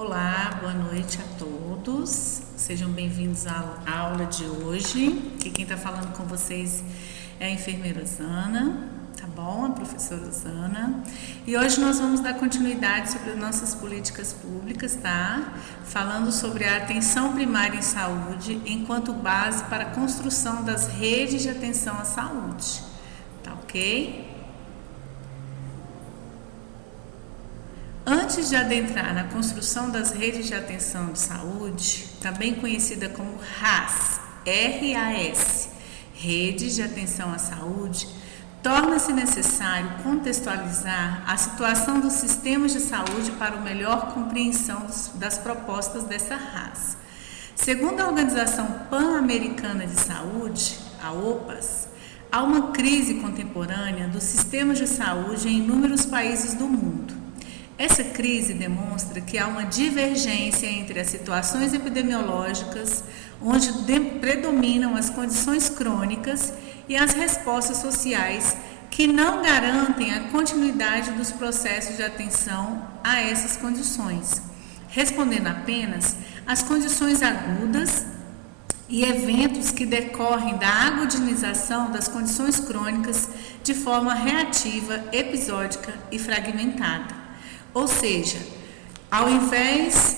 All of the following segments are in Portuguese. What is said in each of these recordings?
Olá, boa noite a todos. Sejam bem-vindos à aula de hoje. Que quem está falando com vocês é a enfermeira Zana, tá bom? A professora Zana. E hoje nós vamos dar continuidade sobre as nossas políticas públicas, tá? Falando sobre a atenção primária em saúde enquanto base para a construção das redes de atenção à saúde, tá ok? Antes de adentrar na construção das redes de atenção de saúde, também conhecida como RAS, R-A-S, Redes de Atenção à Saúde, torna-se necessário contextualizar a situação dos sistemas de saúde para uma melhor compreensão das propostas dessa RAS. Segundo a Organização Pan-Americana de Saúde, a OPAS, há uma crise contemporânea dos sistemas de saúde em inúmeros países do mundo. Essa crise demonstra que há uma divergência entre as situações epidemiológicas, onde predominam as condições crônicas, e as respostas sociais, que não garantem a continuidade dos processos de atenção a essas condições, respondendo apenas às condições agudas e eventos que decorrem da agudização das condições crônicas de forma reativa, episódica e fragmentada. Ou seja, ao invés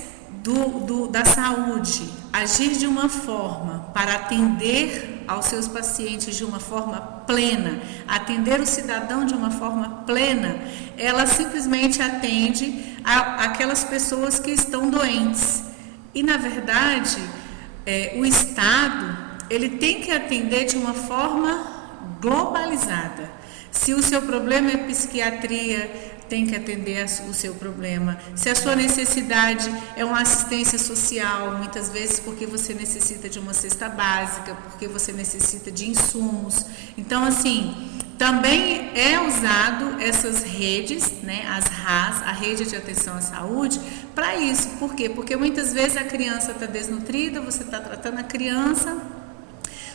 da saúde agir de uma forma para atender aos seus pacientes de uma forma plena, atender o cidadão de uma forma plena, ela simplesmente atende aquelas pessoas que estão doentes. E, na verdade, o Estado ele tem que atender de uma forma globalizada. Se o seu problema é psiquiatria, tem que atender o seu problema. Se a sua necessidade é uma assistência social, muitas vezes porque você necessita de uma cesta básica, porque você necessita de insumos. Então, assim, também é usado essas redes, né, as RAS, a Rede de Atenção à Saúde, para isso. Por quê? Porque muitas vezes a criança está desnutrida, você está tratando a criança,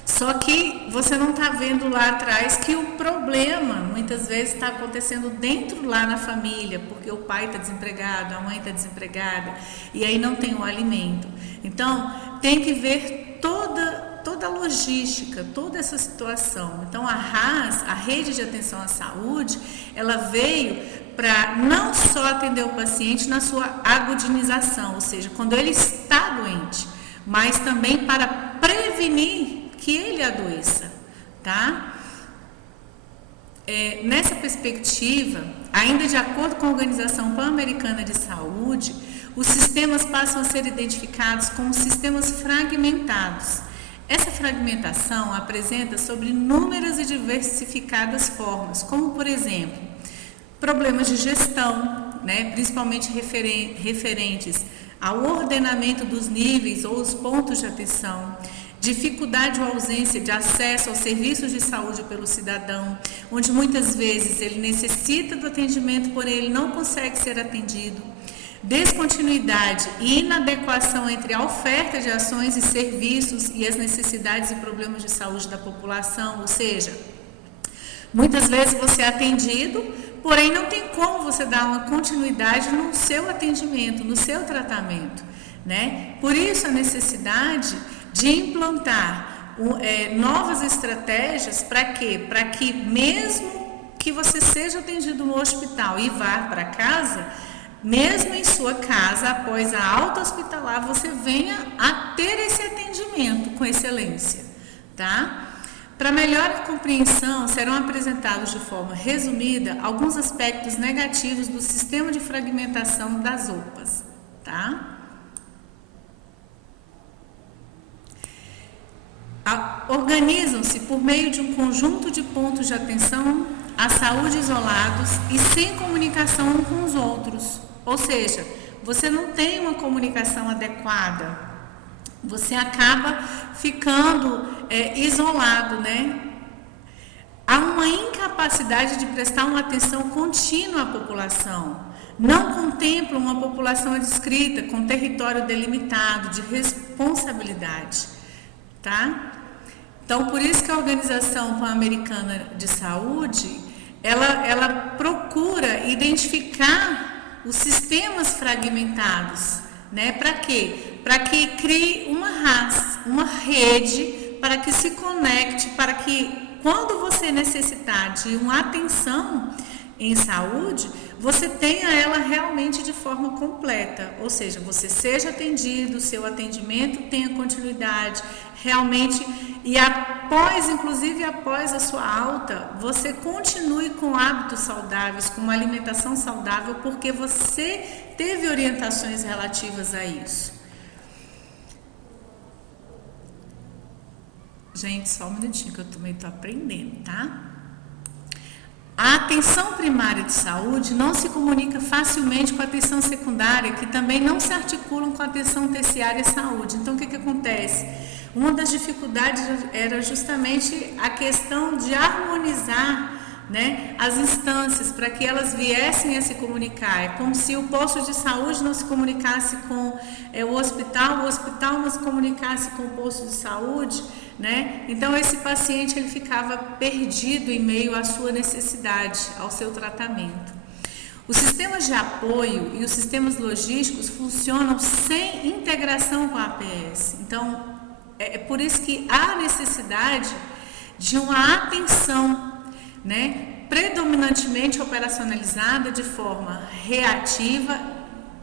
só que você não está vendo lá atrás que o problema muitas vezes está acontecendo dentro lá na família, porque o pai está desempregado, a mãe está desempregada e aí não tem o alimento. Então tem que ver toda a logística, toda essa situação. Então a RAS, a Rede de Atenção à Saúde, ela veio para não só atender o paciente na sua agudização, ou seja, quando ele está doente, mas também para prevenir que ele adoeça, tá? Nessa perspectiva, ainda de acordo com a Organização Pan-Americana de Saúde, os sistemas passam a ser identificados como sistemas fragmentados. Essa fragmentação apresenta sobre inúmeras e diversificadas formas, como, por exemplo, problemas de gestão, né, principalmente referentes ao ordenamento dos níveis ou os pontos de atenção, dificuldade ou ausência de acesso aos serviços de saúde pelo cidadão, onde muitas vezes ele necessita do atendimento, porém ele não consegue ser atendido, descontinuidade e inadequação entre a oferta de ações e serviços e as necessidades e problemas de saúde da população, ou seja, muitas vezes você é atendido, porém não tem como você dar uma continuidade no seu atendimento, no seu tratamento, né? Por isso a necessidade de implantar novas estratégias para quê? Para que mesmo que você seja atendido no hospital e vá para casa, mesmo em sua casa, após a alta hospitalar, você venha a ter esse atendimento com excelência, tá? Para melhor compreensão, serão apresentados de forma resumida alguns aspectos negativos do sistema de fragmentação das OPAs, tá? Organizam-se por meio de um conjunto de pontos de atenção à saúde isolados e sem comunicação uns com os outros. Ou seja, você não tem uma comunicação adequada, você acaba ficando isolado, né? Há uma incapacidade de prestar uma atenção contínua à população. Não contemplam uma população adscrita, com território delimitado, de responsabilidade, tá? Então, por isso que a Organização Pan-Americana de Saúde, ela procura identificar os sistemas fragmentados né? Para quê? Para que crie uma RAS, uma rede, para que se conecte, para que quando você necessitar de uma atenção em saúde, você tenha ela realmente de forma completa, ou seja, você seja atendido, seu atendimento tenha continuidade, realmente, e inclusive após a sua alta, você continue com hábitos saudáveis, com uma alimentação saudável, porque você teve orientações relativas a isso. Gente, só um minutinho que eu também estou aprendendo, tá? A atenção primária de saúde não se comunica facilmente com a atenção secundária, que também não se articulam com a atenção terciária de saúde. Então, o que acontece? Uma das dificuldades era justamente a questão de harmonizar, né, as instâncias para que elas viessem a se comunicar. É como se o posto de saúde não se comunicasse com o hospital não se comunicasse com o posto de saúde, né? Então esse paciente ele ficava perdido em meio à sua necessidade, ao seu tratamento. Os sistemas de apoio e os sistemas logísticos funcionam sem integração com a APS. Então é por isso que há necessidade de uma atenção, né, predominantemente operacionalizada de forma reativa,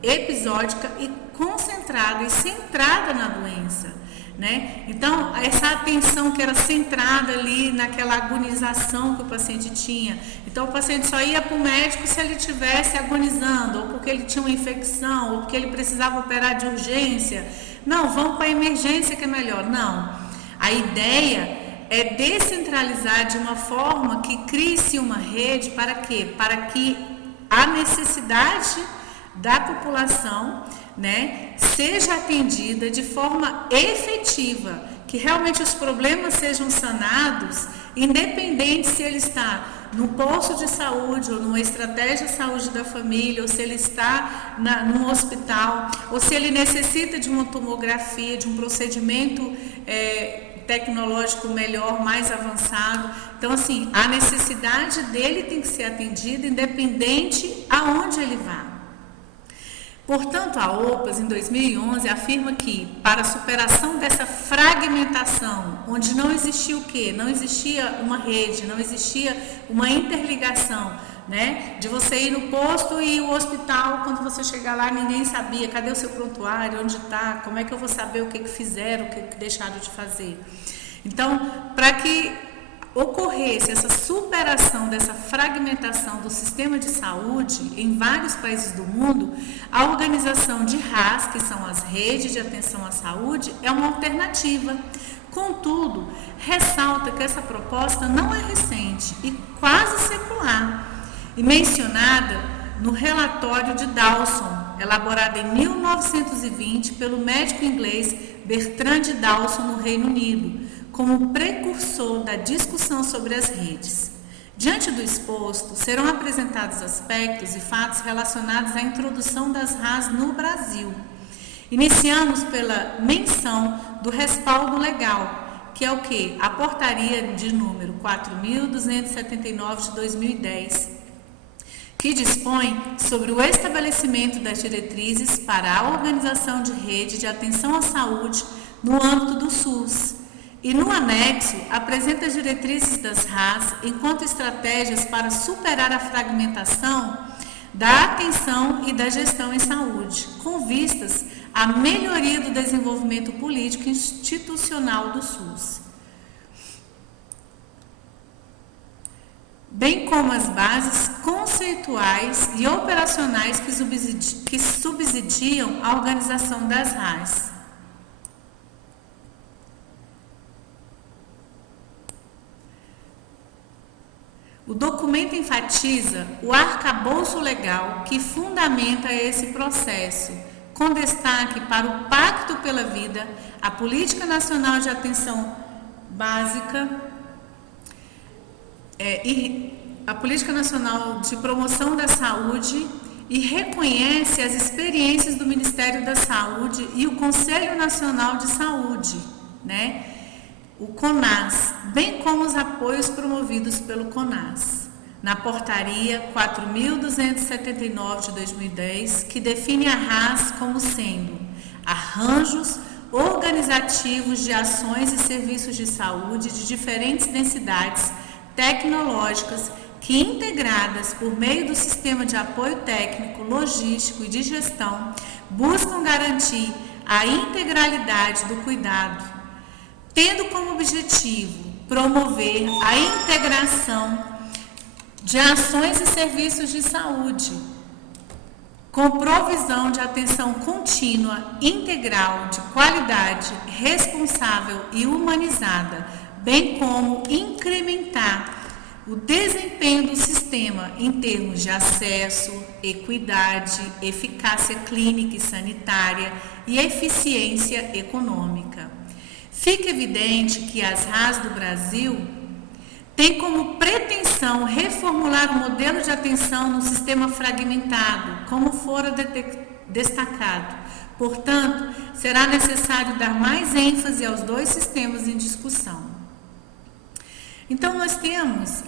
episódica e concentrada e centrada na doença, né? Então, essa atenção que era centrada ali naquela agonização que o paciente tinha. Então, o paciente só ia para o médico se ele estivesse agonizando, ou porque ele tinha uma infecção, ou porque ele precisava operar de urgência. Não, vamos para a emergência que é melhor. Não. A ideia é descentralizar de uma forma que crie-se uma rede para quê? Para que a necessidade da população, né, seja atendida de forma efetiva, que realmente os problemas sejam sanados, independente se ele está no posto de saúde ou numa estratégia de saúde da família, ou se ele está num hospital, ou se ele necessita de uma tomografia, de um procedimento tecnológico melhor, mais avançado. Então, assim, a necessidade dele tem que ser atendida independente aonde ele vá. Portanto, a OPAS, em 2011, afirma que, para a superação dessa fragmentação, onde não existia o quê? Não existia uma rede, não existia uma interligação, né? De você ir no posto e o hospital, quando você chegar lá, ninguém sabia, cadê o seu prontuário, onde está, como é que eu vou saber o que fizeram, o que deixaram de fazer. Então, para que ocorresse essa superação dessa fragmentação do sistema de saúde em vários países do mundo, a organização de RAS, que são as redes de atenção à saúde, é uma alternativa. Contudo, ressalta que essa proposta não é recente e quase secular, e mencionada no relatório de Dawson, elaborado em 1920 pelo médico inglês Bertrand Dawson, no Reino Unido, como precursor da discussão sobre as redes. Diante do exposto, serão apresentados aspectos e fatos relacionados à introdução das RAS no Brasil. Iniciamos pela menção do respaldo legal, que é o quê? A portaria de número 4.279 de 2010, que dispõe sobre o estabelecimento das diretrizes para a organização de rede de atenção à saúde no âmbito do SUS. E no anexo, apresenta as diretrizes das RAS enquanto estratégias para superar a fragmentação da atenção e da gestão em saúde, com vistas à melhoria do desenvolvimento político e institucional do SUS, bem como as bases conceituais e operacionais que subsidiam a organização das RAS. O documento enfatiza o arcabouço legal que fundamenta esse processo, com destaque para o Pacto pela Vida, a Política Nacional de Atenção Básica e a Política Nacional de Promoção da Saúde, e reconhece as experiências do Ministério da Saúde e o Conselho Nacional de Saúde, né? O CONAS, bem como os apoios promovidos pelo CONAS. na portaria 4.279 de 2010, que define a RAS como sendo arranjos organizativos de ações e serviços de saúde de diferentes densidades tecnológicas que, integradas por meio do sistema de apoio técnico, logístico e de gestão, buscam garantir a integralidade do cuidado, tendo como objetivo promover a integração de ações e serviços de saúde, com provisão de atenção contínua, integral, de qualidade, responsável e humanizada, bem como incrementar o desempenho do sistema em termos de acesso, equidade, eficácia clínica e sanitária e eficiência econômica. Fica evidente que as RAS do Brasil têm como pretensão reformular o modelo de atenção no sistema fragmentado, como fora destacado. Portanto, será necessário dar mais ênfase aos dois sistemas em discussão. Então, nós temos,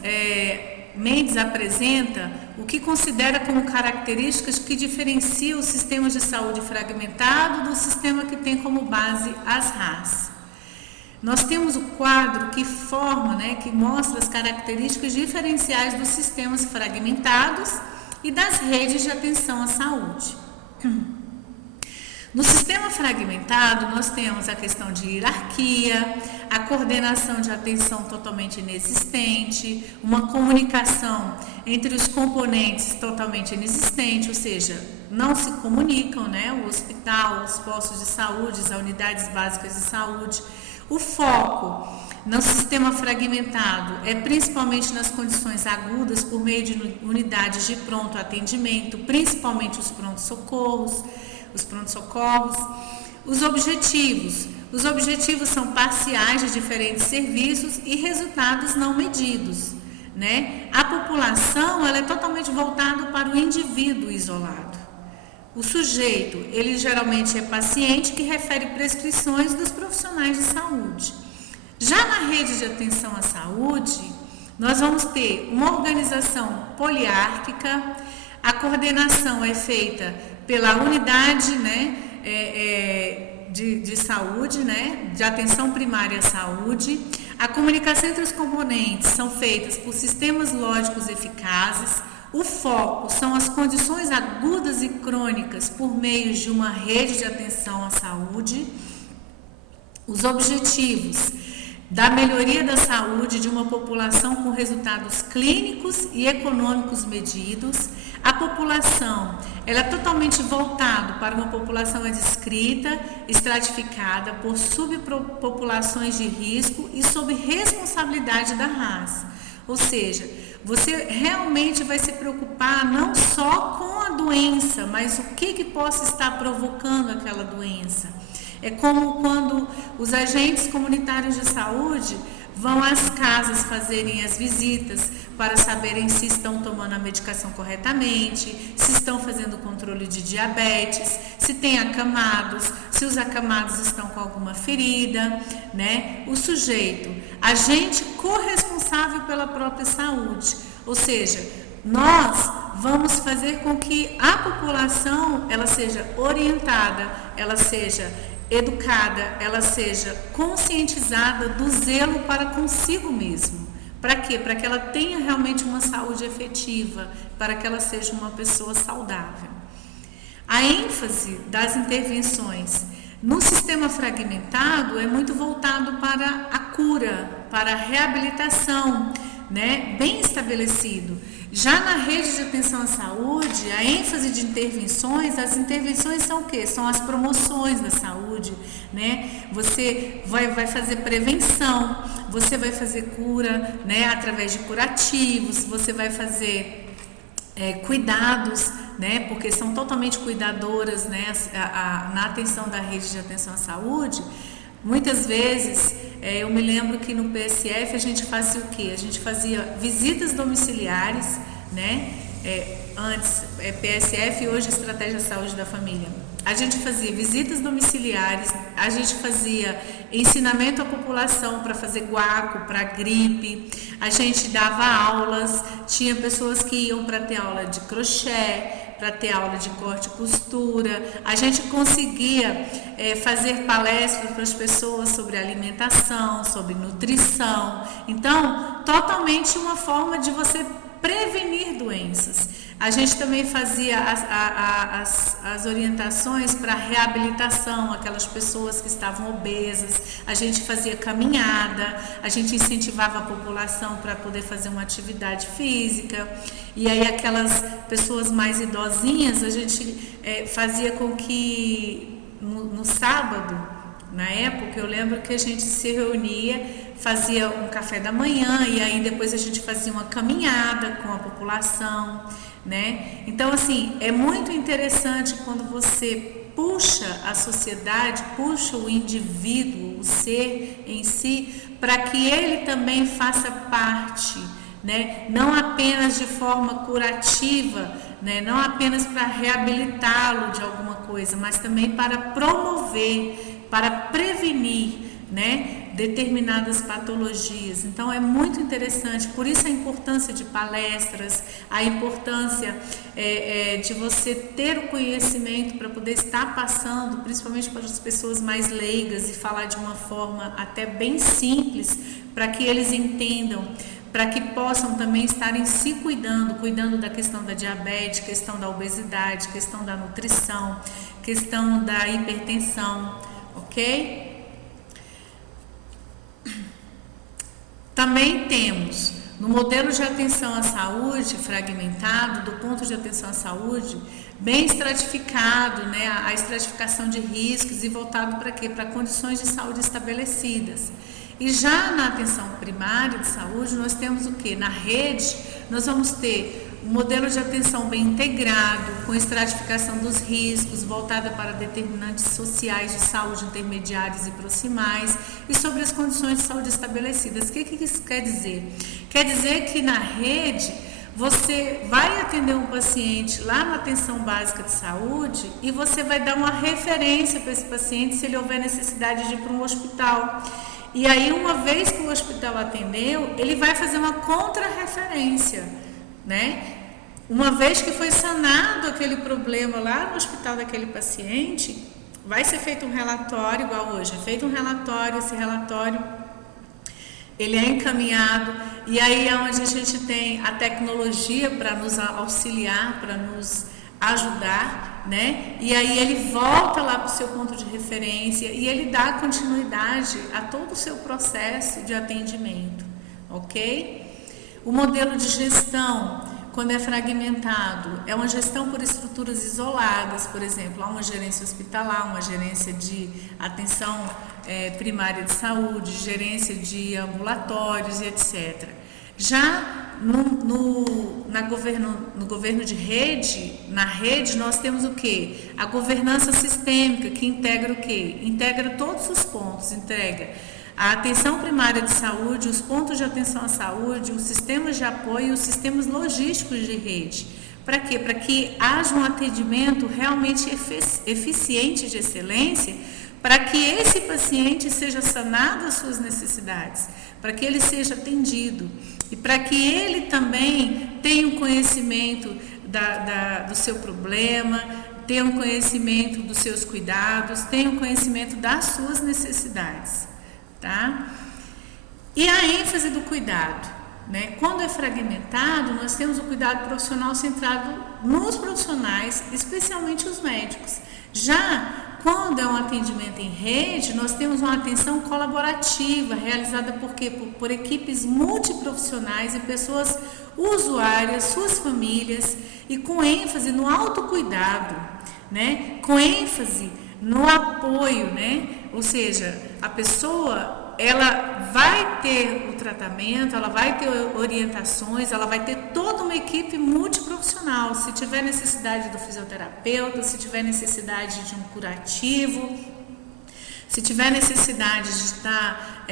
Mendes apresenta o que considera como características que diferenciam os sistemas de saúde fragmentado do sistema que tem como base as RAS. Nós temos o quadro que forma, que mostra as características diferenciais dos sistemas fragmentados e das redes de atenção à saúde. No sistema fragmentado, nós temos a questão de hierarquia, a coordenação de atenção totalmente inexistente, uma comunicação entre os componentes totalmente inexistente, ou seja, não se comunicam, o hospital, os postos de saúde, as unidades básicas de saúde. O foco no sistema fragmentado é principalmente nas condições agudas por meio de unidades de pronto atendimento, principalmente os pronto-socorros. Os objetivos são parciais de diferentes serviços e resultados não medidos, A população, ela é totalmente voltada para o indivíduo isolado. O sujeito, ele geralmente é paciente que refere prescrições dos profissionais de saúde. Já na rede de atenção à saúde, nós vamos ter uma organização poliárquica, a coordenação é feita pela unidade de saúde, de atenção primária à saúde. A comunicação entre os componentes são feitas por sistemas lógicos eficazes. O foco são as condições agudas e crônicas por meio de uma rede de atenção à saúde. Os objetivos da melhoria da saúde de uma população com resultados clínicos e econômicos medidos. A população, ela é totalmente voltada para uma população adscrita, estratificada por subpopulações de risco e sob responsabilidade da RAS. Ou seja, você realmente vai se preocupar não só com a doença, mas o que possa estar provocando aquela doença. É como quando os agentes comunitários de saúde vão às casas fazerem as visitas para saberem se estão tomando a medicação corretamente, se estão fazendo controle de diabetes, se tem acamados, se os acamados estão com alguma ferida, O sujeito, agente corresponsável pela própria saúde, ou seja, nós vamos fazer com que a população ela seja orientada, ela seja educada, ela seja conscientizada do zelo para consigo mesmo. Para quê? Para que ela tenha realmente uma saúde efetiva, para que ela seja uma pessoa saudável. A ênfase das intervenções no sistema fragmentado é muito voltado para a cura, para a reabilitação, bem estabelecido. Já na rede de atenção à saúde, a ênfase de intervenções, as intervenções são o quê? São as promoções da saúde, Você vai fazer prevenção, você vai fazer cura, através de curativos, você vai fazer cuidados, porque são totalmente cuidadoras, na atenção da rede de atenção à saúde. Muitas vezes, eu me lembro que no PSF a gente fazia o quê? A gente fazia visitas domiciliares, antes PSF e hoje Estratégia de Saúde da Família. A gente fazia visitas domiciliares, a gente fazia ensinamento à população para fazer guaco, para gripe, A gente dava aulas, tinha pessoas que iam para ter aula de crochê, para ter aula de corte e costura. A gente conseguia fazer palestras para as pessoas sobre alimentação, sobre nutrição. Então, totalmente uma forma de você prevenir doenças. A gente também fazia as orientações para reabilitação, aquelas pessoas que estavam obesas. A gente fazia caminhada, a gente incentivava a população para poder fazer uma atividade física. E aí aquelas pessoas mais idosinhas, a gente fazia com que no sábado, na época, eu lembro que a gente se reunia, fazia um café da manhã e aí depois a gente fazia uma caminhada com a população, né? Então, assim, é muito interessante quando você puxa a sociedade, puxa o indivíduo, o ser em si, para que ele também faça parte, né? Não apenas de forma curativa, né? Não apenas para reabilitá-lo de alguma coisa, mas também para promover, para prevenir, né, determinadas patologias. Então é muito interessante, por isso a importância de palestras, a importância de você ter o conhecimento para poder estar passando, principalmente para as pessoas mais leigas, e falar de uma forma até bem simples, para que eles entendam, para que possam também estarem se cuidando da questão da diabetes, questão da obesidade, questão da nutrição, questão da hipertensão, ok? Também temos, no modelo de atenção à saúde fragmentado, do ponto de atenção à saúde, bem estratificado, né, a estratificação de riscos e voltado para quê? Para condições de saúde estabelecidas. E já na atenção primária de saúde, nós temos o quê? Na rede, nós vamos ter um modelo de atenção bem integrado, com estratificação dos riscos, voltada para determinantes sociais de saúde intermediários e proximais, e sobre as condições de saúde estabelecidas. O que isso quer dizer? Quer dizer que na rede, você vai atender um paciente lá na atenção básica de saúde e você vai dar uma referência para esse paciente se ele houver necessidade de ir para um hospital. E aí, uma vez que o hospital atendeu, ele vai fazer uma contra-referência, né? Uma vez que foi sanado aquele problema lá no hospital daquele paciente, vai ser feito um relatório, igual hoje, é feito um relatório, esse relatório ele é encaminhado, e aí é onde a gente tem a tecnologia para nos auxiliar, para nos ajudar, né? E aí ele volta lá para o seu ponto de referência e ele dá continuidade a todo o seu processo de atendimento, ok? O modelo de gestão, quando é fragmentado, é uma gestão por estruturas isoladas, por exemplo, há uma gerência hospitalar, uma gerência de atenção primária de saúde, gerência de ambulatórios e etc. Já no governo de rede, na rede nós temos o quê? A governança sistêmica, que integra o quê? Integra todos os pontos, integra a atenção primária de saúde, os pontos de atenção à saúde, os sistemas de apoio e os sistemas logísticos de rede. Para quê? Para que haja um atendimento realmente eficiente de excelência, para que esse paciente seja sanado as suas necessidades, para que ele seja atendido e para que ele também tenha um conhecimento do seu problema, tenha um conhecimento dos seus cuidados, tenha um conhecimento das suas necessidades. Tá? E a ênfase do cuidado, né? Quando é fragmentado, nós temos o cuidado profissional centrado nos profissionais, especialmente os médicos. Já quando é um atendimento em rede, nós temos uma atenção colaborativa, realizada por quê? Por equipes multiprofissionais e pessoas usuárias, suas famílias, e com ênfase no autocuidado, né? Com ênfase no apoio, né? Ou seja, a pessoa, ela vai ter o tratamento, ela vai ter orientações, ela vai ter toda uma equipe multiprofissional. Se tiver necessidade do fisioterapeuta, se tiver necessidade de um curativo, se tiver necessidade de estar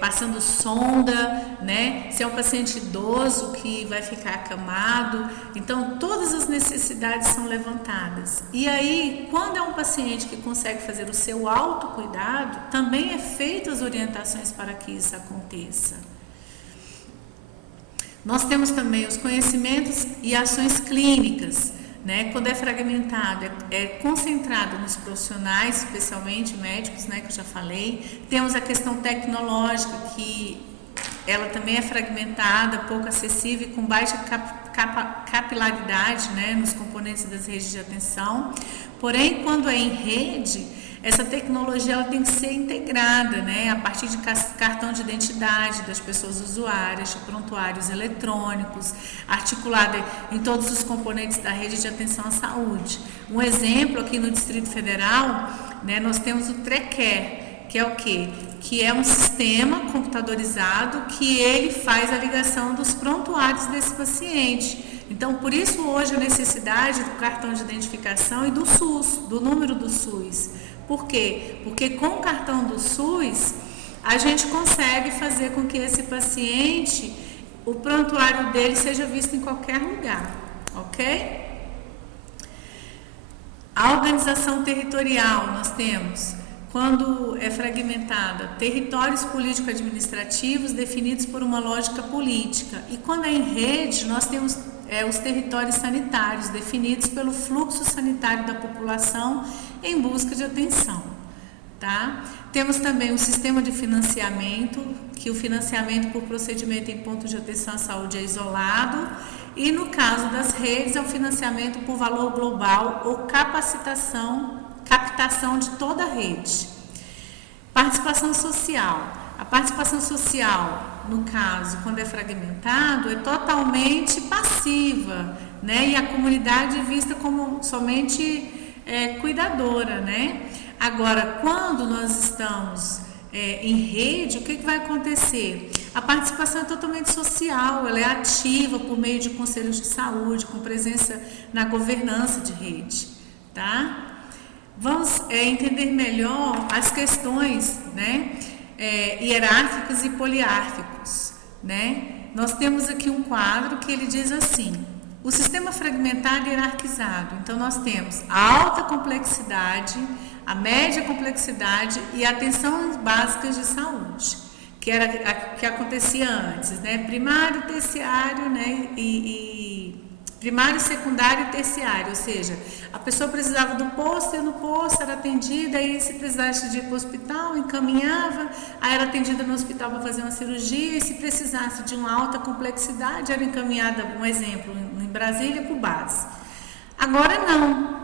passando sonda, né? Se é um paciente idoso que vai ficar acamado, então todas as necessidades são levantadas. E aí, quando é um paciente que consegue fazer o seu autocuidado, também é feito as orientações para que isso aconteça, Nós temos também os conhecimentos e ações clínicas, né? Quando é fragmentado, é concentrado nos profissionais, especialmente médicos, né, que eu já falei. Temos a questão tecnológica, que ela também é fragmentada, pouco acessível e com baixa capilaridade, né, nos componentes das redes de atenção. Porém, quando é em rede, essa tecnologia ela tem que ser integrada, né, a partir de cartão de identidade das pessoas usuárias, de prontuários eletrônicos, articulada em todos os componentes da rede de atenção à saúde. Um exemplo aqui no Distrito Federal, né, nós temos o TRECARE, que é o quê? Que é um sistema computadorizado que ele faz a ligação dos prontuários desse paciente. Então, por isso hoje a necessidade do cartão de identificação e do SUS, do número do SUS. Por quê? Porque com o cartão do SUS, a gente consegue fazer com que esse paciente, o prontuário dele seja visto em qualquer lugar, ok? A organização territorial, nós temos, quando é fragmentada, territórios político-administrativos definidos por uma lógica política. E quando é em rede, nós temos os territórios sanitários, definidos pelo fluxo sanitário da população em busca de atenção. Tá? Temos também um sistema de financiamento, que o financiamento por procedimento em ponto de atenção à saúde é isolado, e no caso das redes, é o financiamento por valor global ou captação de toda a rede. Participação social. A participação social, no caso, quando é fragmentado, é totalmente passiva, né? E a comunidade é vista como somente cuidadora, né? Agora, quando nós estamos em rede, o que vai acontecer? A participação é totalmente social, ela é ativa por meio de conselhos de saúde, com presença na governança de rede, tá? Vamos entender melhor as questões, né, hierárquicas e poliárquicos, né? Nós temos aqui um quadro que ele diz assim: o sistema fragmentado e hierarquizado. Então, nós temos a alta complexidade, a média complexidade e atenções básicas de saúde, que era que acontecia antes, né? Primário, terciário, né? Primário, secundário e terciário, ou seja, a pessoa precisava do posto, ia no posto, era atendida, aí se precisasse de ir para o hospital, encaminhava, aí era atendida no hospital para fazer uma cirurgia, e se precisasse de uma alta complexidade, era encaminhada, um exemplo, em Brasília, para o base. Agora não.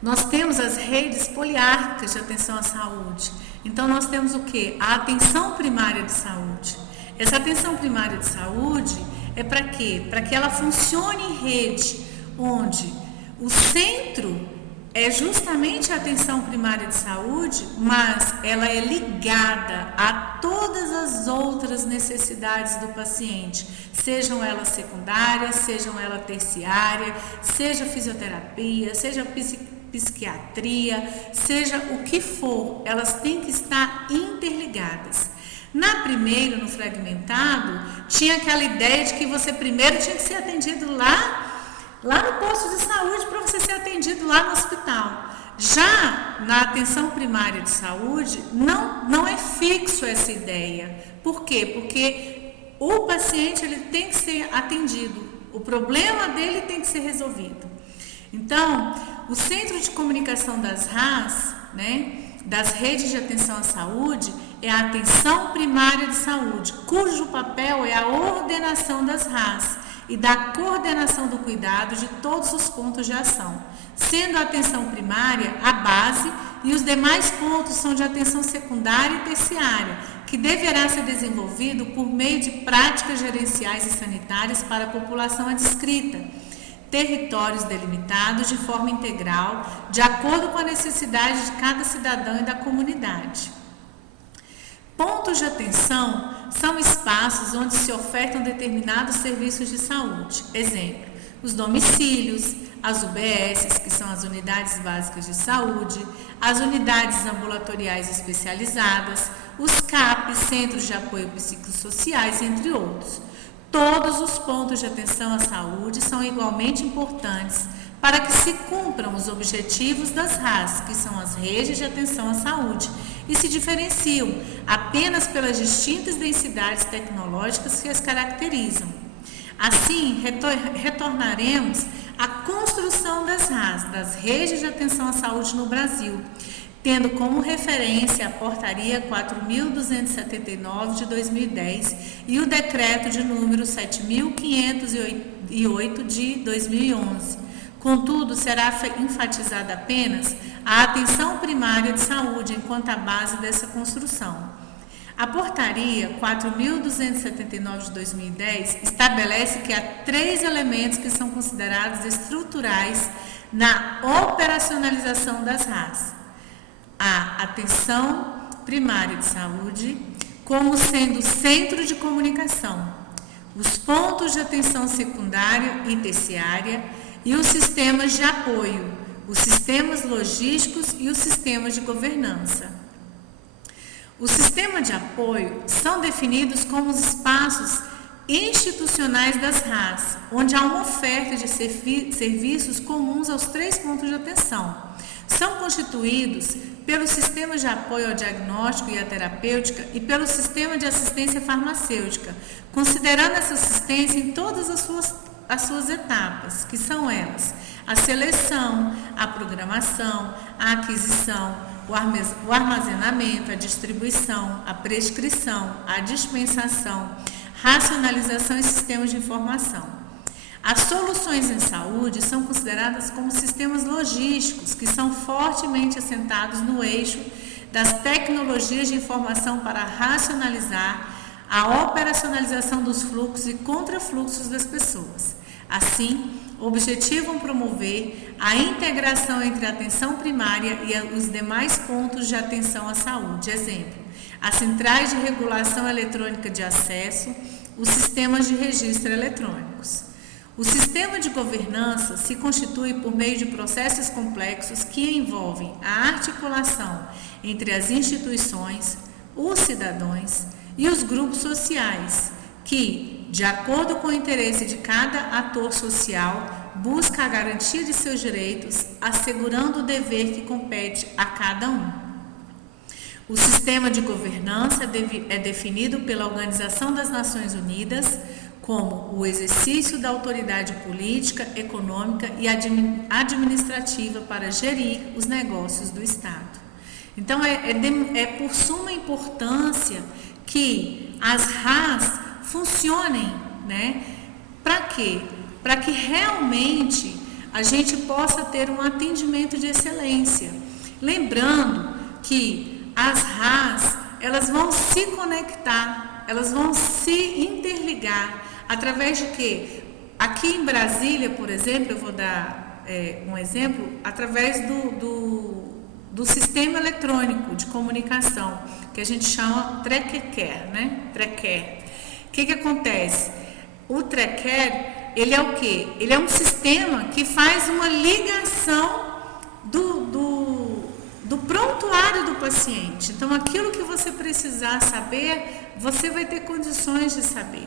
Nós temos as redes poliárquicas de atenção à saúde. Então, nós temos o quê? A atenção primária de saúde. Essa atenção primária de saúde é para quê? Para que ela funcione em rede, onde o centro é justamente a atenção primária de saúde, mas ela é ligada a todas as outras necessidades do paciente, sejam elas secundárias, sejam elas terciárias, seja fisioterapia, seja psiquiatria, seja o que for, elas têm que estar interligadas. Na primeira, no fragmentado, tinha aquela ideia de que você primeiro tinha que ser atendido lá no posto de saúde para você ser atendido lá no hospital. Já na atenção primária de saúde, não é fixo essa ideia. Por quê? Porque o paciente ele tem que ser atendido, o problema dele tem que ser resolvido. Então, o Centro de Comunicação das RAS, né, das redes de atenção à saúde, é a atenção primária de saúde, cujo papel é a ordenação das RAS e da coordenação do cuidado de todos os pontos de ação, sendo a atenção primária a base e os demais pontos são de atenção secundária e terciária, que deverá ser desenvolvido por meio de práticas gerenciais e sanitárias para a população adscrita, territórios delimitados de forma integral, de acordo com a necessidade de cada cidadão e da comunidade. Pontos de atenção são espaços onde se ofertam determinados serviços de saúde. Exemplo, os domicílios, as UBSs, que são as unidades básicas de saúde, as unidades ambulatoriais especializadas, os CAPs, Centros de Apoio Psicossociais, entre outros. Todos os pontos de atenção à saúde são igualmente importantes para que se cumpram os objetivos das RAS, que são as redes de atenção à saúde, e se diferenciam apenas pelas distintas densidades tecnológicas que as caracterizam. Assim, retornaremos à construção das RAS, das redes de atenção à saúde no Brasil, tendo como referência a Portaria 4.279 de 2010 e o Decreto de número 7.508 de 2011. Contudo, será enfatizada apenas a atenção primária de saúde enquanto a base dessa construção. A Portaria 4.279 de 2010 estabelece que há 3 elementos que são considerados estruturais na operacionalização das RAS. A atenção primária de saúde, como sendo centro de comunicação, os pontos de atenção secundária e terciária e os sistemas de apoio, os sistemas logísticos e os sistemas de governança. Os sistemas de apoio são definidos como os espaços institucionais das RAS, onde há uma oferta de serviços comuns aos 3 pontos de atenção. São constituídos pelo sistema de apoio ao diagnóstico e à terapêutica e pelo sistema de assistência farmacêutica, considerando essa assistência em todas as suas etapas, que são elas: a seleção, a programação, a aquisição, o armazenamento, a distribuição, a prescrição, a dispensação, racionalização e sistemas de informação. As soluções em saúde são consideradas como sistemas logísticos que são fortemente assentados no eixo das tecnologias de informação para racionalizar a operacionalização dos fluxos e contrafluxos das pessoas. Assim, objetivam promover a integração entre a atenção primária e os demais pontos de atenção à saúde. Exemplo, as centrais de regulação eletrônica de acesso, os sistemas de registro eletrônicos. O sistema de governança se constitui por meio de processos complexos que envolvem a articulação entre as instituições, os cidadãos e os grupos sociais, que, de acordo com o interesse de cada ator social, busca a garantia de seus direitos, assegurando o dever que compete a cada um. O sistema de governança é definido pela Organização das Nações Unidas como o exercício da autoridade política, econômica e administrativa para gerir os negócios do Estado. Então, é por suma importância que as RAS funcionem, né? Para quê? Para que realmente a gente possa ter um atendimento de excelência. Lembrando que as RAS, elas vão se conectar, elas vão se interligar através de quê? Aqui em Brasília, por exemplo, eu vou dar um exemplo, através do sistema eletrônico de comunicação, que a gente chama TRECCARE, né? TRECCARE. O que acontece? O TRECCARE, ele é o quê? Ele é um sistema que faz uma ligação do prontuário do paciente. Então, aquilo que você precisar saber, você vai ter condições de saber,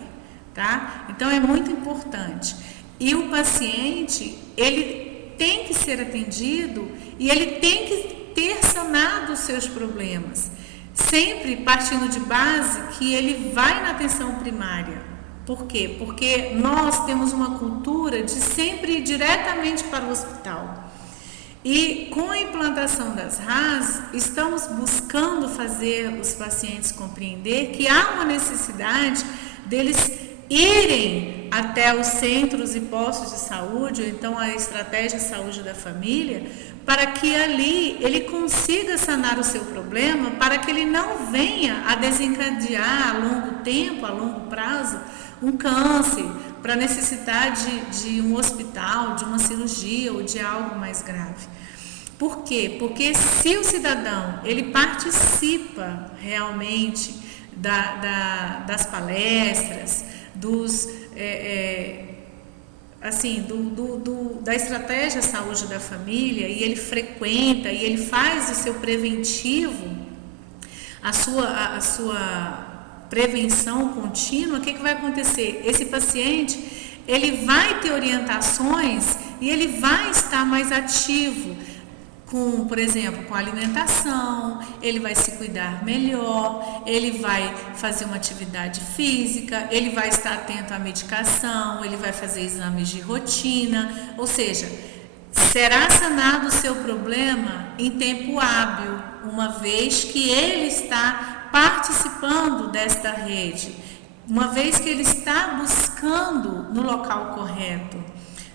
tá? Então, é muito importante. E o paciente, ele tem que ser atendido e ele tem que ter sanado os seus problemas. Sempre partindo de base que ele vai na atenção primária. Por quê? Porque nós temos uma cultura de sempre ir diretamente para o hospital. E com a implantação das RAS, estamos buscando fazer os pacientes compreender que há uma necessidade deles irem até os centros e postos de saúde, ou então a estratégia de saúde da família, para que ali ele consiga sanar o seu problema, para que ele não venha a desencadear a longo tempo, a longo prazo, um câncer, para necessitar de um hospital, de uma cirurgia ou de algo mais grave. Por quê? Porque se o cidadão ele participa realmente das palestras, da estratégia saúde da família, e ele frequenta e ele faz o seu preventivo, a sua prevenção contínua, o que vai acontecer? Esse paciente, ele vai ter orientações e ele vai estar mais ativo. por exemplo, com alimentação, ele vai se cuidar melhor, ele vai fazer uma atividade física, ele vai estar atento à medicação, ele vai fazer exames de rotina, ou seja, será sanado o seu problema em tempo hábil, uma vez que ele está participando desta rede, uma vez que ele está buscando no local correto.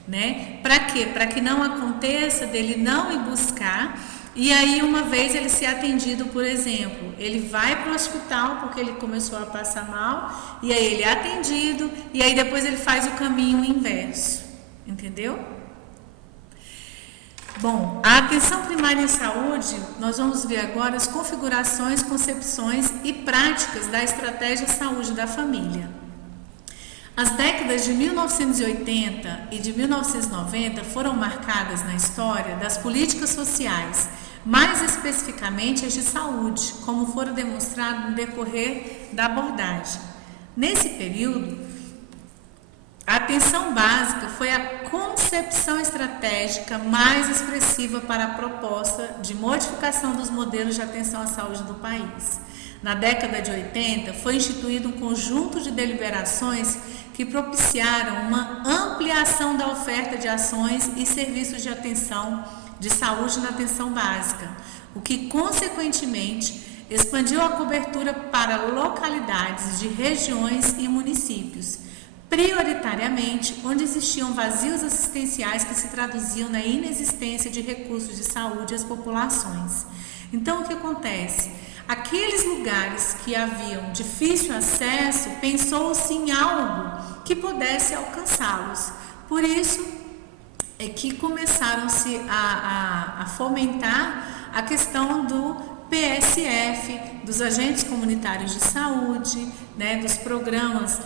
Né? Para quê? Para que não aconteça dele não ir buscar e aí uma vez ele ser atendido, por exemplo, ele vai para o hospital porque ele começou a passar mal e aí ele é atendido e aí depois ele faz o caminho inverso, entendeu? Bom, a atenção primária em saúde, nós vamos ver agora as configurações, concepções e práticas da estratégia saúde da família. As décadas de 1980 e de 1990 foram marcadas na história das políticas sociais, mais especificamente as de saúde, como foram demonstrado no decorrer da abordagem. Nesse período, a atenção básica foi a concepção estratégica mais expressiva para a proposta de modificação dos modelos de atenção à saúde do país. Na década de 80, foi instituído um conjunto de deliberações que propiciaram uma ampliação da oferta de ações e serviços de atenção de saúde na atenção básica, o que, consequentemente, expandiu a cobertura para localidades de regiões e municípios, prioritariamente onde existiam vazios assistenciais que se traduziam na inexistência de recursos de saúde às populações. Então, o que acontece? Aqueles lugares que haviam difícil acesso, pensou-se em algo que pudesse alcançá-los. Por isso é que começaram-se a fomentar a questão do PSF, dos agentes comunitários de saúde, né, dos programas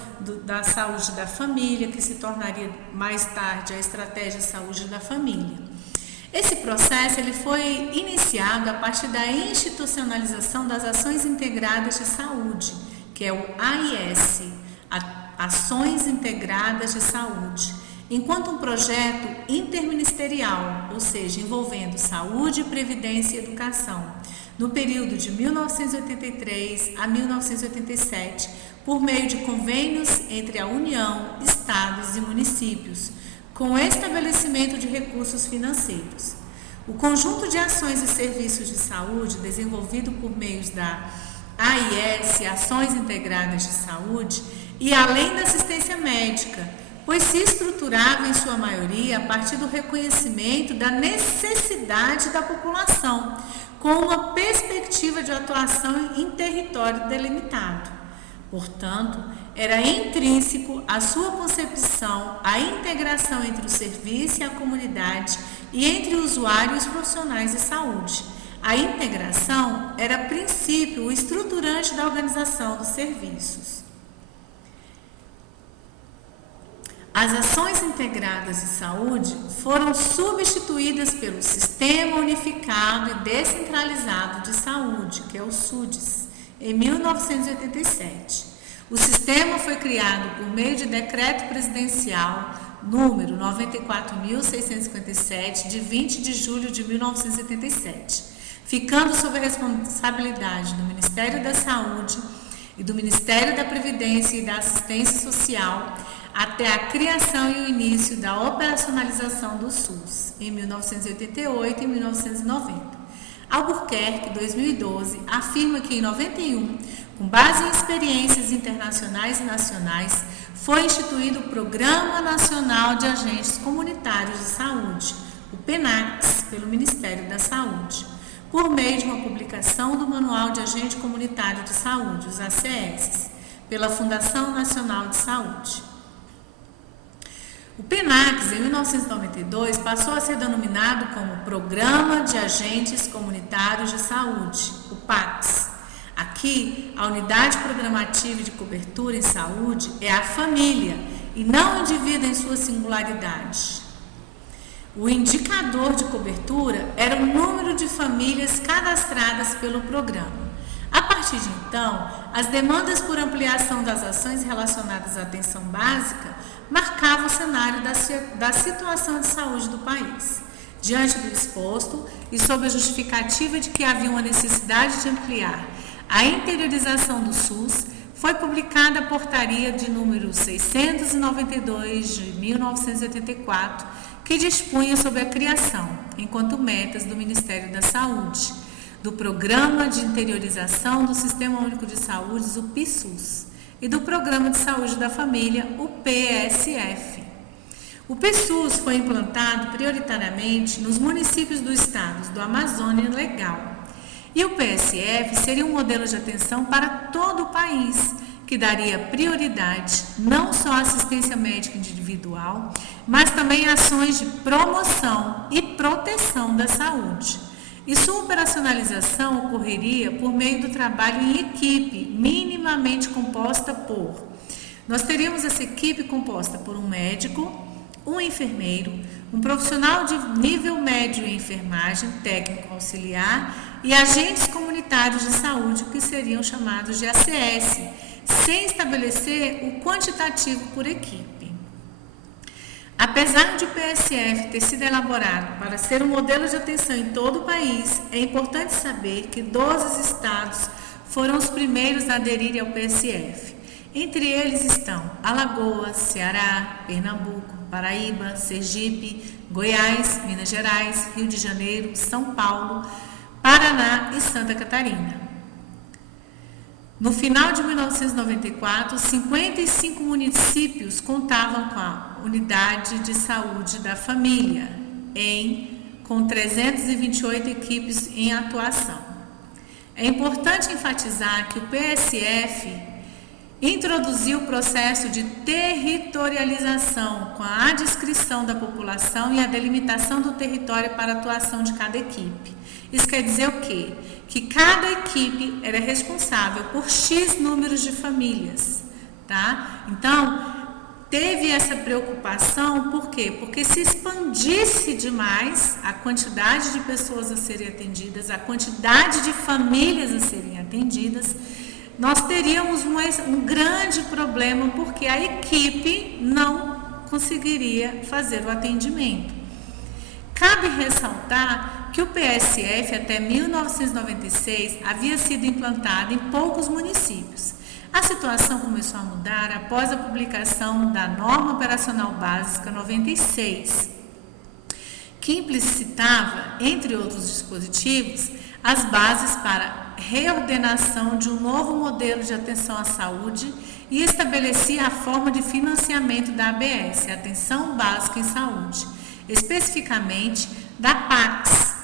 da saúde da família, que se tornaria mais tarde a estratégia saúde da família. Esse processo ele foi iniciado a partir da institucionalização das ações integradas de saúde, que é o AIS, Ações Integradas de Saúde, enquanto um projeto interministerial, ou seja, envolvendo saúde, previdência e educação, no período de 1983 a 1987, por meio de convênios entre a União, estados e municípios, com estabelecimento de recursos financeiros. O conjunto de ações e serviços de saúde desenvolvido por meios da AIS, Ações Integradas de Saúde, e além da assistência médica, pois se estruturava em sua maioria a partir do reconhecimento da necessidade da população, com uma perspectiva de atuação em território delimitado. Portanto, era intrínseco à sua concepção a integração entre o serviço e a comunidade e entre o usuário e os profissionais de saúde. A integração era, a princípio, o estruturante da organização dos serviços. As ações integradas de saúde foram substituídas pelo Sistema Unificado e Descentralizado de Saúde, que é o SUDES, em 1987. O sistema foi criado por meio de decreto presidencial número 94.657, de 20 de julho de 1987, ficando sob a responsabilidade do Ministério da Saúde e do Ministério da Previdência e da Assistência Social até a criação e o início da operacionalização do SUS, em 1988 e 1990. Albuquerque, 2012, afirma que em 91, com base em experiências internacionais e nacionais, foi instituído o Programa Nacional de Agentes Comunitários de Saúde, o PNACS, pelo Ministério da Saúde, por meio de uma publicação do Manual de Agente Comunitário de Saúde, os ACS, pela Fundação Nacional de Saúde. O PNACS, em 1992, passou a ser denominado como Programa de Agentes Comunitários de Saúde, o PACS. Aqui, a unidade programativa de cobertura em saúde é a família e não o indivíduo em sua singularidade. O indicador de cobertura era o número de famílias cadastradas pelo programa. A partir de então, as demandas por ampliação das ações relacionadas à atenção básica marcavam o cenário da situação de saúde do país. Diante do exposto e sob a justificativa de que havia uma necessidade de ampliar a interiorização do SUS, foi publicada a portaria de número 692 de 1984, que dispunha sobre a criação, enquanto metas do Ministério da Saúde, do Programa de Interiorização do Sistema Único de Saúde, o PSUS, e do Programa de Saúde da Família, o PSF. O PSUS foi implantado prioritariamente nos municípios do estado do Amazônia Legal. E o PSF seria um modelo de atenção para todo o país, que daria prioridade não só à assistência médica individual, mas também a ações de promoção e proteção da saúde. E sua operacionalização ocorreria por meio do trabalho em equipe, minimamente composta por... Nós teríamos essa equipe composta por um médico, um enfermeiro, um profissional de nível médio em enfermagem, técnico auxiliar e agentes comunitários de saúde, que seriam chamados de ACS, sem estabelecer o quantitativo por equipe. Apesar de o PSF ter sido elaborado para ser um modelo de atenção em todo o país, é importante saber que 12 estados foram os primeiros a aderirem ao PSF. Entre eles estão Alagoas, Ceará, Pernambuco, Paraíba, Sergipe, Goiás, Minas Gerais, Rio de Janeiro, São Paulo, Paraná e Santa Catarina. No final de 1994, 55 municípios contavam com a Unidade de Saúde da Família, com 328 equipes em atuação. É importante enfatizar que o PSF introduziu o processo de territorialização com a adscrição da população e a delimitação do território para a atuação de cada equipe. Isso quer dizer o quê? Que cada equipe era responsável por X números de famílias, tá? Então, teve essa preocupação, por quê? Porque se expandisse demais a quantidade de pessoas a serem atendidas, a quantidade de famílias a serem atendidas, nós teríamos um grande problema, porque a equipe não conseguiria fazer o atendimento. Cabe ressaltar que o PSF até 1996 havia sido implantado em poucos municípios. A situação começou a mudar após a publicação da Norma Operacional Básica 96, que implicitava, entre outros dispositivos, as bases para reordenação de um novo modelo de atenção à saúde e estabelecia a forma de financiamento da ABS, Atenção Básica em Saúde, especificamente da PACS,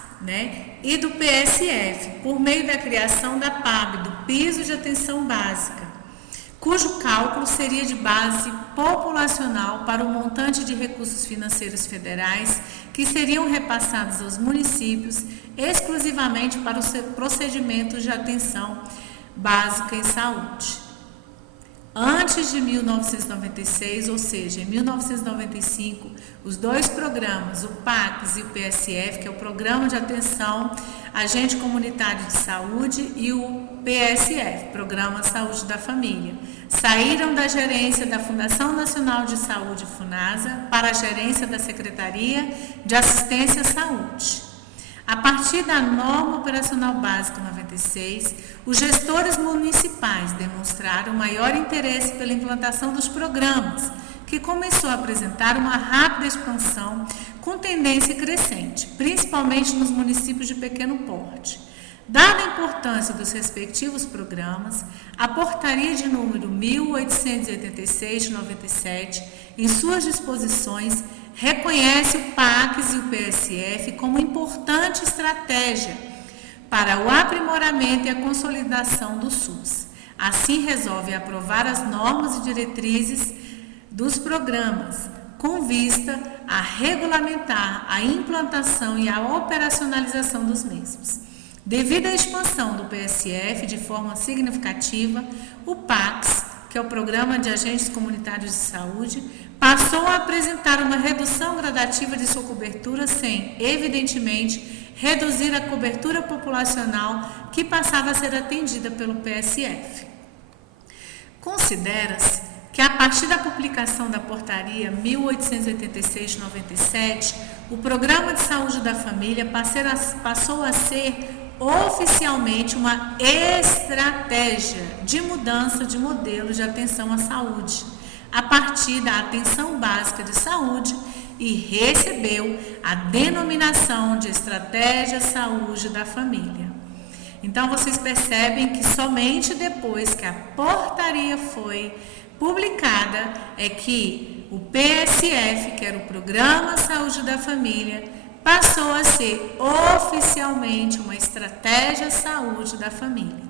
e do PSF, por meio da criação da PAB, do Piso de Atenção Básica, cujo cálculo seria de base populacional para o montante de recursos financeiros federais que seriam repassados aos municípios exclusivamente para os procedimentos de atenção básica em saúde. Antes de 1996, ou seja, em 1995, os dois programas, o PACS e o PSF, que é o Programa de Atenção Agente Comunitário de Saúde, e o PSF, Programa Saúde da Família, saíram da gerência da Fundação Nacional de Saúde, FUNASA, para a gerência da Secretaria de Assistência à Saúde. A partir da Norma Operacional Básica 96, os gestores municipais demonstraram maior interesse pela implantação dos programas, que começou a apresentar uma rápida expansão com tendência crescente, principalmente nos municípios de pequeno porte. Dada a importância dos respectivos programas, a portaria de número 1886 de 97, em suas disposições, reconhece o PACS e o PSF como importante estratégia para o aprimoramento e a consolidação do SUS. Assim, resolve aprovar as normas e diretrizes dos programas, com vista a regulamentar a implantação e a operacionalização dos mesmos. Devido à expansão do PSF de forma significativa, o PACS, que é o Programa de Agentes Comunitários de Saúde, passou a apresentar uma redução gradativa de sua cobertura sem, evidentemente, reduzir a cobertura populacional que passava a ser atendida pelo PSF. Considera-se que a partir da publicação da portaria 1886/97, o Programa de Saúde da Família passou a ser oficialmente uma estratégia de mudança de modelo de atenção à saúde, a partir da atenção básica de saúde, e recebeu a denominação de Estratégia Saúde da Família. Então, vocês percebem que somente depois que a portaria foi publicada é que o PSF, que era o Programa Saúde da Família, passou a ser oficialmente uma Estratégia Saúde da Família.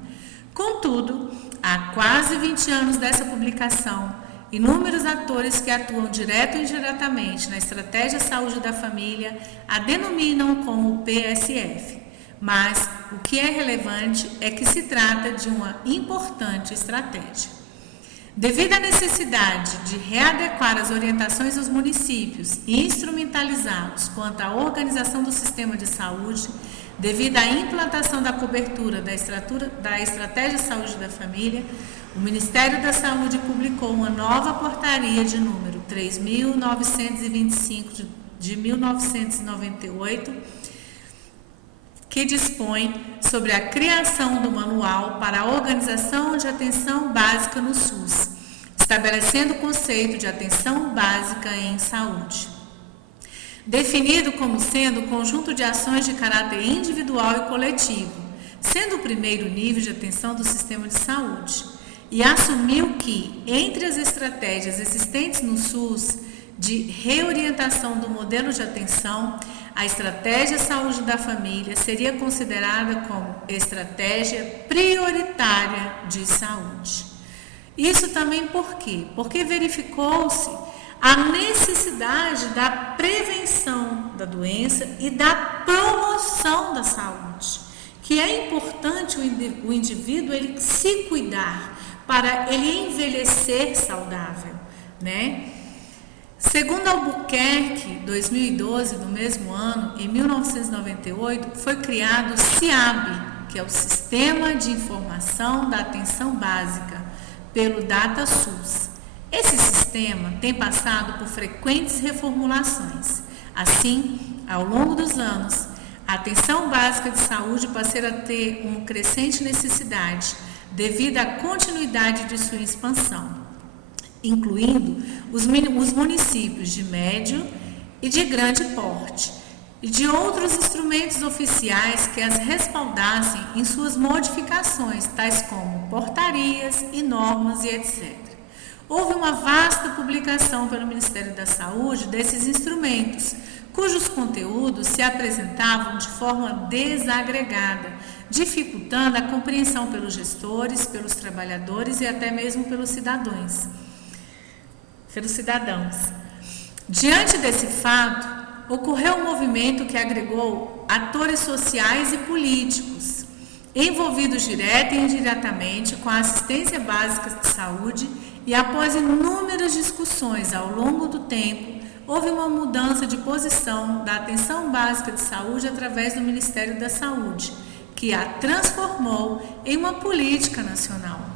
Contudo, há quase 20 anos dessa publicação, inúmeros atores que atuam direto ou indiretamente na Estratégia Saúde da Família a denominam como PSF. Mas o que é relevante é que se trata de uma importante estratégia. Devido à necessidade de readequar as orientações dos municípios e instrumentalizá-los quanto à organização do sistema de saúde, devido à implantação da cobertura da Estratégia Saúde da Família, o Ministério da Saúde publicou uma nova portaria de número 3.925 de 1998, que dispõe sobre a criação do Manual para a Organização de Atenção Básica no SUS, estabelecendo o conceito de atenção básica em saúde, definido como sendo um conjunto de ações de caráter individual e coletivo, sendo o primeiro nível de atenção do sistema de saúde, e assumiu que, entre as estratégias existentes no SUS de reorientação do modelo de atenção, a Estratégia Saúde da Família seria considerada como estratégia prioritária de saúde. Isso também por quê? Porque verificou-se a necessidade da prevenção da doença e da promoção da saúde, que é importante o indivíduo ele se cuidar para ele envelhecer saudável, né? Segundo Albuquerque, 2012, no mesmo ano, em 1998, foi criado o SIAB, que é o Sistema de Informação da Atenção Básica, pelo DataSUS. Esse sistema tem passado por frequentes reformulações. Assim, ao longo dos anos, a atenção básica de saúde passou a ter uma crescente necessidade devido à continuidade de sua expansão, incluindo os municípios de médio e de grande porte, e de outros instrumentos oficiais que as respaldassem em suas modificações, tais como portarias e normas e etc. Houve uma vasta publicação pelo Ministério da Saúde desses instrumentos, cujos conteúdos se apresentavam de forma desagregada, dificultando a compreensão pelos gestores, pelos trabalhadores e até mesmo pelos cidadãos. Diante desse fato, ocorreu um movimento que agregou atores sociais e políticos, envolvidos direta e indiretamente com a assistência básica de saúde, e após inúmeras discussões ao longo do tempo, houve uma mudança de posição da atenção básica de saúde através do Ministério da Saúde, que a transformou em uma política nacional.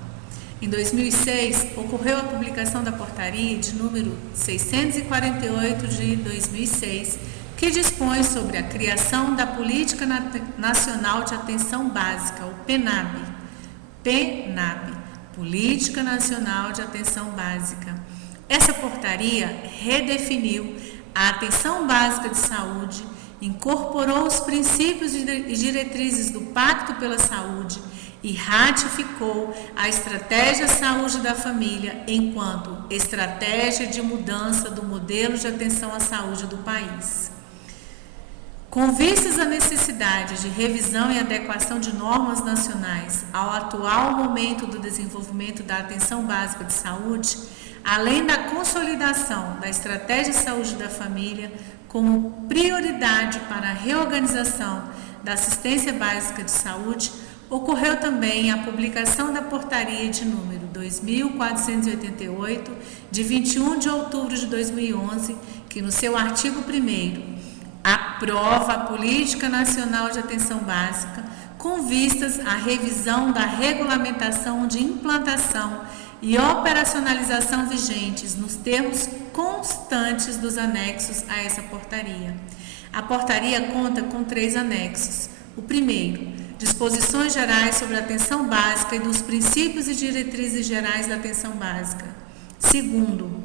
Em 2006, ocorreu a publicação da portaria de número 648 de 2006, que dispõe sobre a criação da Política Nacional de Atenção Básica, o PNAB, Política Nacional de Atenção Básica. Essa portaria redefiniu a atenção básica de saúde, incorporou os princípios e diretrizes do Pacto pela Saúde e ratificou a Estratégia Saúde da Família enquanto estratégia de mudança do modelo de atenção à saúde do país. Com vistas à necessidade de revisão e adequação de normas nacionais ao atual momento do desenvolvimento da atenção básica de saúde, além da consolidação da Estratégia Saúde da Família como prioridade para a reorganização da assistência básica de saúde, ocorreu também a publicação da portaria de número 2488, de 21 de outubro de 2011, que no seu artigo 1º aprova a Política Nacional de Atenção Básica com vistas à revisão da regulamentação de implantação e operacionalização vigentes nos termos constantes dos anexos a essa portaria. A portaria conta com 3 anexos. O primeiro, disposições gerais sobre a atenção básica e dos princípios e diretrizes gerais da atenção básica. Segundo,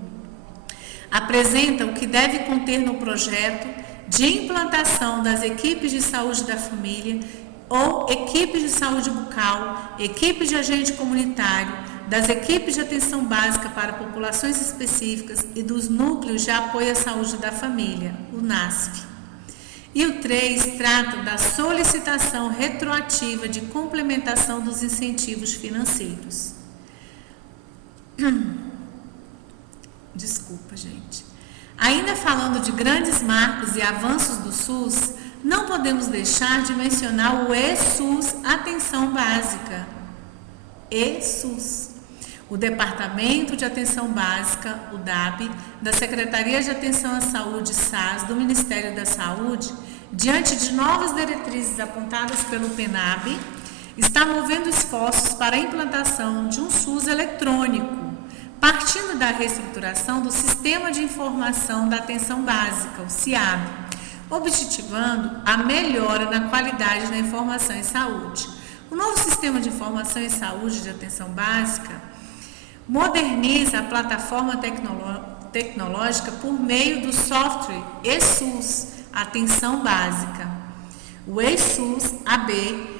apresenta o que deve conter no projeto de implantação das equipes de saúde da família ou equipes de saúde bucal, equipes de agente comunitário, das equipes de atenção básica para populações específicas e dos núcleos de apoio à saúde da família, o NASF. E o 3 trata da solicitação retroativa de complementação dos incentivos financeiros. Desculpa, gente. Ainda falando de grandes marcos e avanços do SUS, não podemos deixar de mencionar o eSUS Atenção Básica. eSUS. O Departamento de Atenção Básica, o DAB, da Secretaria de Atenção à Saúde, SAS, do Ministério da Saúde, diante de novas diretrizes apontadas pelo PNAB, está movendo esforços para a implantação de um SUS eletrônico, partindo da reestruturação do Sistema de Informação da Atenção Básica, o SIAB, objetivando a melhora na qualidade da informação em saúde. O novo Sistema de Informação em Saúde de Atenção Básica moderniza a plataforma tecnológica por meio do software eSUS, Atenção Básica. O eSUS AB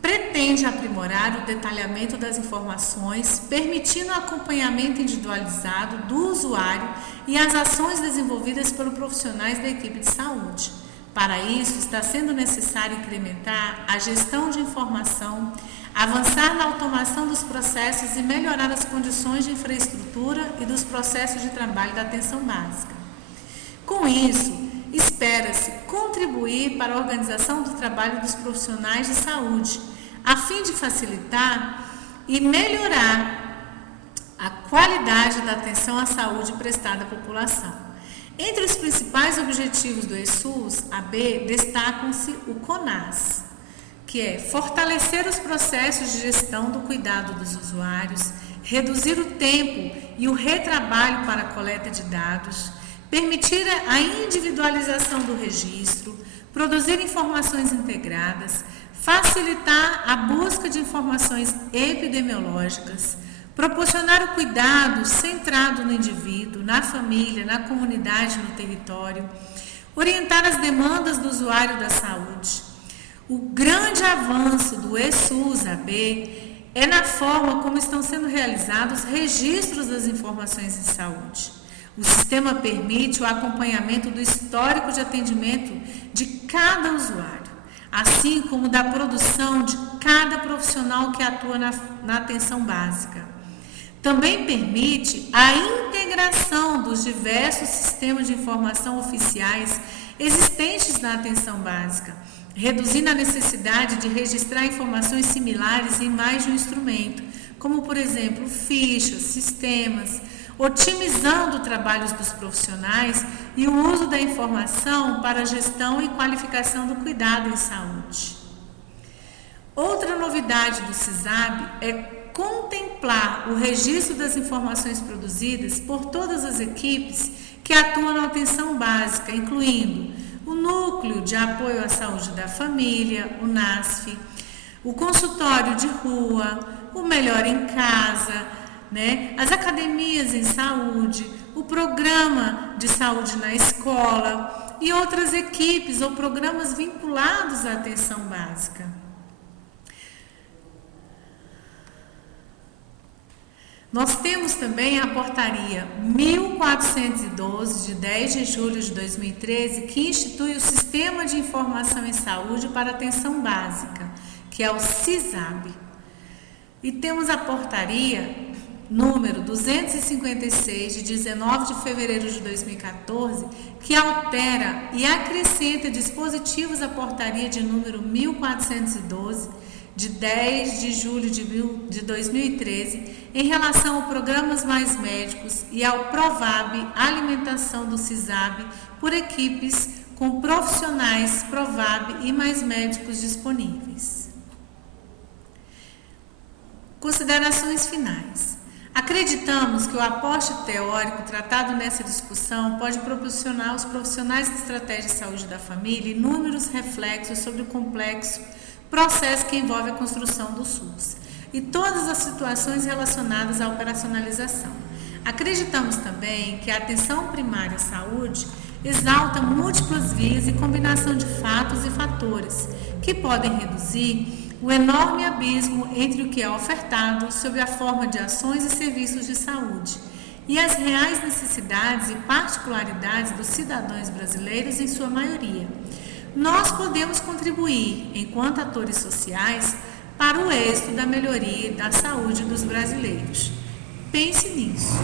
pretende aprimorar o detalhamento das informações, permitindo o acompanhamento individualizado do usuário e as ações desenvolvidas pelos profissionais da equipe de saúde. Para isso, está sendo necessário incrementar a gestão de informação, avançar na automação dos processos e melhorar as condições de infraestrutura e dos processos de trabalho da atenção básica. Com isso, espera-se contribuir para a organização do trabalho dos profissionais de saúde, a fim de facilitar e melhorar a qualidade da atenção à saúde prestada à população. Entre os principais objetivos do eSUS AB destacam-se o CONAS, que é fortalecer os processos de gestão do cuidado dos usuários, reduzir o tempo e o retrabalho para a coleta de dados, permitir a individualização do registro, produzir informações integradas, facilitar a busca de informações epidemiológicas, proporcionar o cuidado centrado no indivíduo, na família, na comunidade, no território, orientar as demandas do usuário da saúde. O grande avanço do eSUS AB é na forma como estão sendo realizados os registros das informações em saúde. O sistema permite o acompanhamento do histórico de atendimento de cada usuário, assim como da produção de cada profissional que atua na atenção básica. Também permite a integração dos diversos sistemas de informação oficiais existentes na atenção básica, reduzindo a necessidade de registrar informações similares em mais de um instrumento, como, por exemplo, fichas, sistemas, otimizando o trabalho dos profissionais e o uso da informação para a gestão e qualificação do cuidado em saúde. Outra novidade do SISAB é contemplar o registro das informações produzidas por todas as equipes que atuam na atenção básica, incluindo o Núcleo de Apoio à Saúde da Família, o NASF, o consultório de rua, o Melhor em Casa, as academias em saúde, o programa de saúde na escola e outras equipes ou programas vinculados à atenção básica. Nós temos também a portaria 1412, de 10 de julho de 2013, que institui o Sistema de Informação em Saúde para Atenção Básica, que é o SISAB. E temos a portaria número 256, de 19 de fevereiro de 2014, que altera e acrescenta dispositivos à portaria de número 1412, de 10 de julho de 2013, em relação ao Programas Mais Médicos e ao PROVAB Alimentação do SISAB por equipes com profissionais Provab e mais médicos disponíveis. Considerações finais. Acreditamos que o aporte teórico tratado nessa discussão pode proporcionar aos profissionais de estratégia de saúde da família inúmeros reflexos sobre o complexo processo que envolve a construção do SUS e todas as situações relacionadas à operacionalização. Acreditamos também que a atenção primária à saúde exalta múltiplas vias e combinação de fatos e fatores que podem reduzir o enorme abismo entre o que é ofertado sob a forma de ações e serviços de saúde e as reais necessidades e particularidades dos cidadãos brasileiros em sua maioria. Nós podemos contribuir, enquanto atores sociais, para o êxito da melhoria da saúde dos brasileiros. Pense nisso.